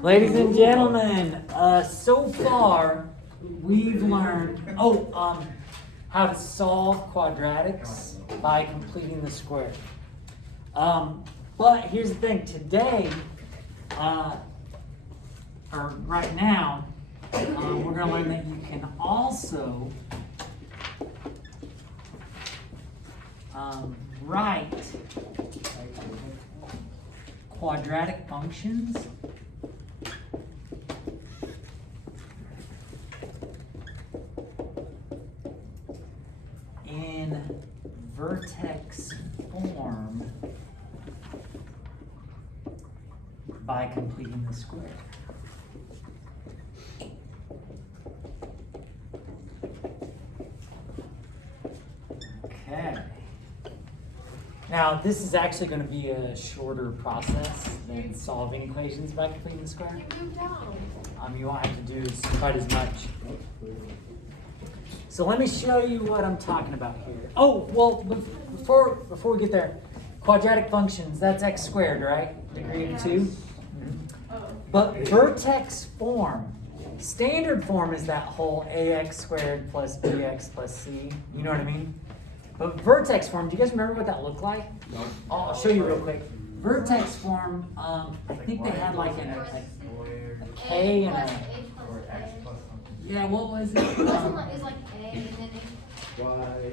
Ladies and gentlemen, so far we've learned how to solve quadratics by completing the square. But here's the thing, today, or right now, we're going to learn that you can also write quadratic functions in vertex form by completing the square. Okay. Now, this is actually going to be a shorter process than solving equations by completing the square. You won't have to do quite as much. So let me show you what I'm talking about here. Oh, well, before we get there, quadratic functions, that's x squared, right? Degree of 2. But vertex form, standard form is that whole ax squared plus bx plus c. You know what I mean? But vertex form, do you guys remember what that looked like? I'll show you real quick. Vertex form, I think they had like a k and a... Yeah, what was it? It was like A and then Y.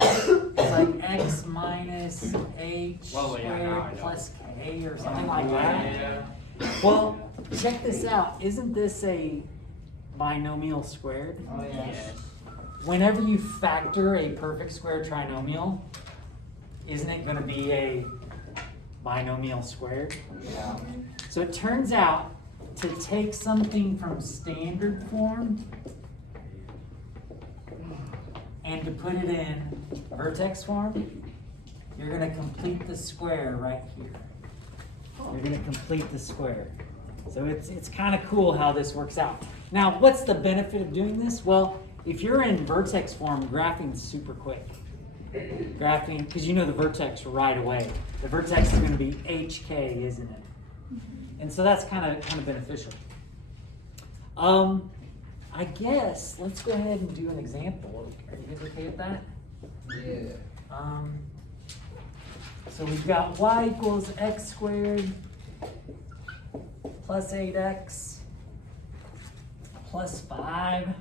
It's like x minus h squared plus k or something like that. Well, check this out. Isn't this a binomial squared? Oh, yeah. Whenever you factor a perfect square trinomial, isn't it going to be a binomial squared? Yeah. So it turns out to take something from standard form and to put it in vertex form, you're going to complete the square right here. You're going to complete the square. So it's kind of cool how this works out. Now, what's the benefit of doing this? Well, if you're in vertex form, graphing's super quick. Graphing, because you know the vertex right away. The vertex is going to be HK, isn't it? And so that's kind of beneficial. I guess let's go ahead and do an example. Are you guys okay with that? Yeah. So we've got y equals x squared plus 8x plus 5.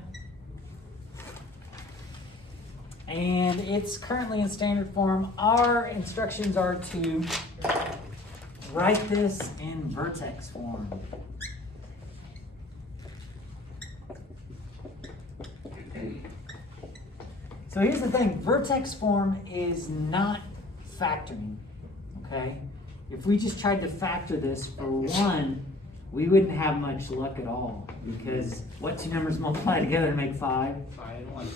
And it's currently in standard form. Our instructions are to write this in vertex form. So here's the thing, vertex form is not factoring, okay? If we just tried to factor this for 1, we wouldn't have much luck at all, because what two numbers multiply together to make 5? 5 and 1.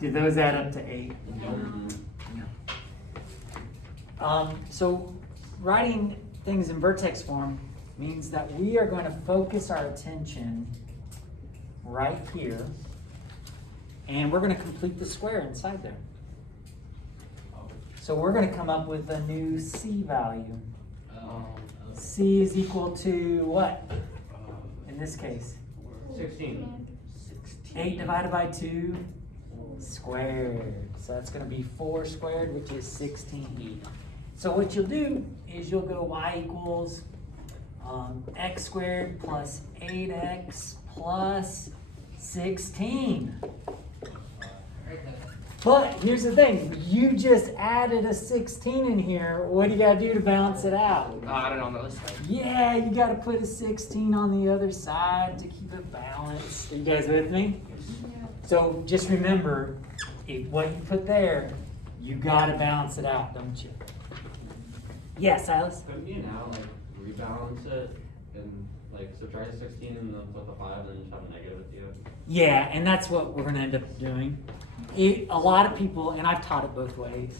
Do those add up to 8? No. So writing things in vertex form means that we are going to focus our attention right here, and we're going to complete the square inside there. So we're going to come up with a new c value. C is equal to what in this case? 16. 8 divided by 2 squared. So that's going to be 4 squared, which is 16. So what you'll do is you'll go y equals x squared plus 8x plus 16. But here's the thing, you just added a 16 in here. What do you got to do to balance it out? Add it on the other side. Yeah, you got to put a 16 on the other side to keep it balanced. Are you guys with me? Yeah. So just remember, what you put there, you got to balance it out, don't you? Yes, Silas? Couldn't you now rebalance it and subtract the 16 and then put the 5 and then just have a negative at the end? Yeah, and that's what we're going to end up doing. A lot of people, and I've taught it both ways,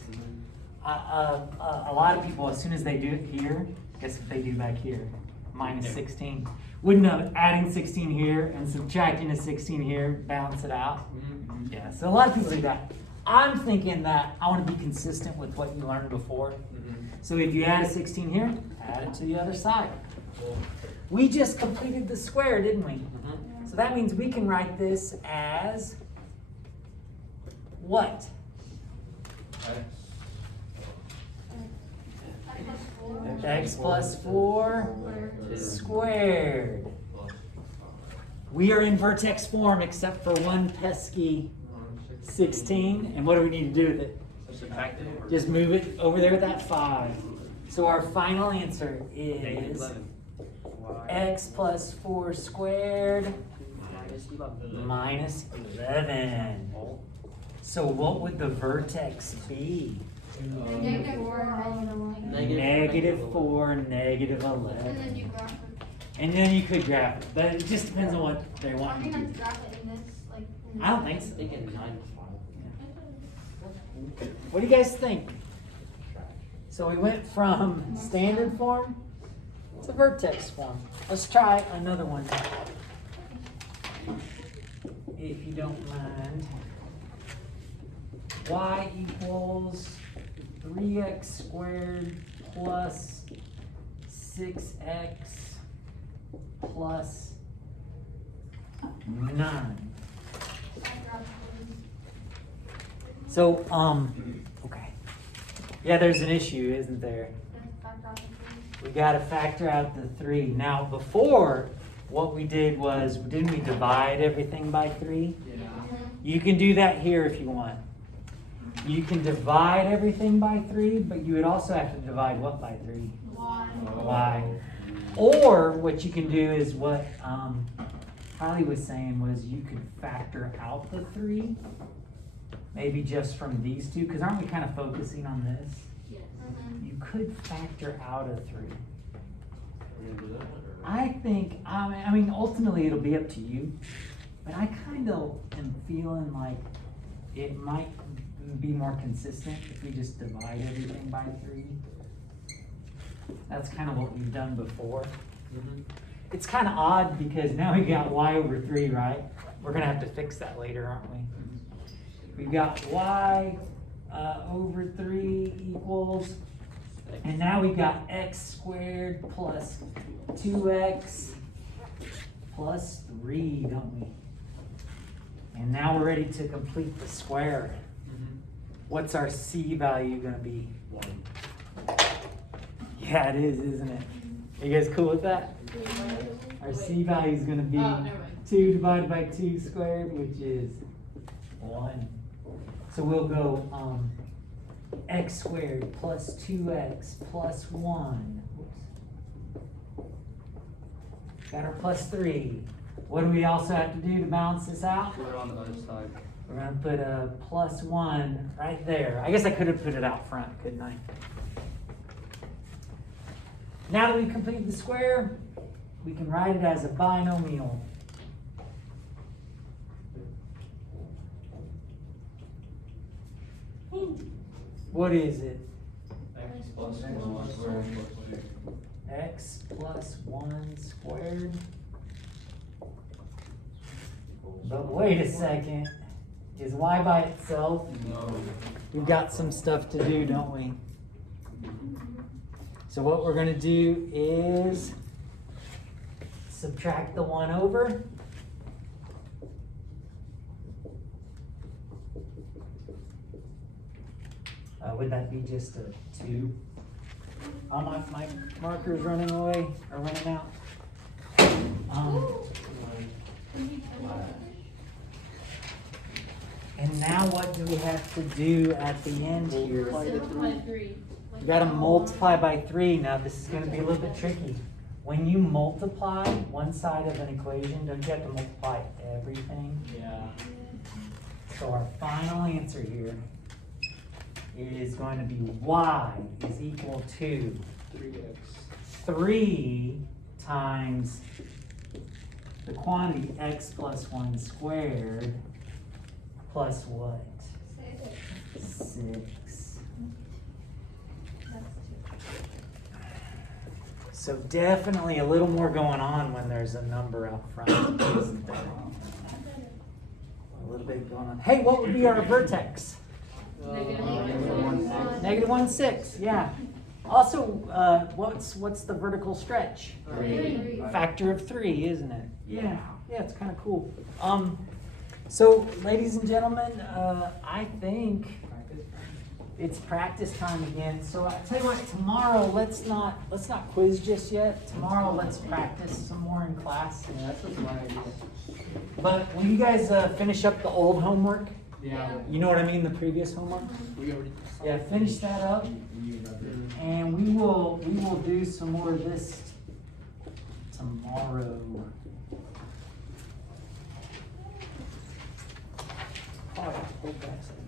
a lot of people, as soon as they do it here, guess what they do back here? Minus 16. Wouldn't adding 16 here and subtracting a 16 here balance it out? Yeah, so a lot of people do that. I'm thinking that I want to be consistent with what you learned before. So if you add a 16 here, add it to the other side. We just completed the square, didn't we? Mhm. So that means we can write this as what? X plus 4 squared. We are in vertex form except for one pesky 16. And what do we need to do with it? Subtract it. or- Just move it over there with that 5. So our final answer Negative is 11. x plus 4 squared Minus 11. minus 11. So what would the vertex be? Negative 4, Negative 4, negative and 11. then you graph it. And then you could graph it, but it just depends on what they Are want we you to gonna do. graph it in this, like? in this I don't think so. Thinking 9 is 5. What do you guys think? So we went from standard form to vertex form. Let's try another one, if you don't mind. Y equals 3x squared plus 6x plus 9. So, okay. Yeah, there's an issue, isn't there? We gotta factor out the 3. Now, before, what we did was, didn't we divide everything by 3? You can do that here if you want. You can divide everything by 3, but you would also have to divide what by 3? Y. Or what you can do is what Kylie was saying was you could factor out the 3, maybe just from these two, because aren't we kind of focusing on this? You could factor out a 3. I think, I mean, ultimately it'll be up to you, but I kind of am feeling like it might be more consistent if we just divide everything by 3. That's kind of what we've done before. It's kind of odd because now we got y over 3, right? We're gonna have to fix that later, aren't we? We've got y over 3 equals, and now we got x squared plus 2x plus 3, don't we? And now we're ready to complete the square. What's our c value gonna be? 1. Yeah, it is, isn't it? Are you guys cool with that? Our c value is gonna be 2 divided by 2 squared, which is 1. So we'll go x squared plus 2x plus 1. Got our plus 3. What do we also have to do to balance this out? Put it on the other side. We're gonna put a plus 1 right there. I guess I could have put it out front, couldn't I? Now that we've completed the square, we can write it as a binomial. What is it? X plus 1 squared plus 2. X plus 1 squared. But wait a second. Is y by itself? No. We've got some stuff to do, don't we? So what we're gonna do is subtract the 1 over. Would that be just a 2? Oh, my marker's running away, or running out. And now what do we have to do at the end here? We gotta multiply by 3. Now this is gonna be a little bit tricky. When you multiply one side of an equation, don't you have to multiply everything? Yeah. So our final answer here is going to be y is equal to 3x. 3 times the quantity x plus 1 squared plus what? 6. So definitely a little more going on when there's a number out front, isn't there? A little bit going on. Hey, what would be our vertex? -1, 6, yeah. Also, what's the vertical stretch? 3. Factor of 3, isn't it? Yeah, it's kind of cool. So, ladies and gentlemen, I think it's practice time again. So I tell you what, tomorrow let's not quiz just yet. Tomorrow let's practice some more in class. Yeah, that's a smart idea. But will you guys finish up the old homework? Yeah. You know what I mean, the previous homework? We already. Yeah, finish that up, and we will do some more of this tomorrow. Oh, yeah, hold back a second.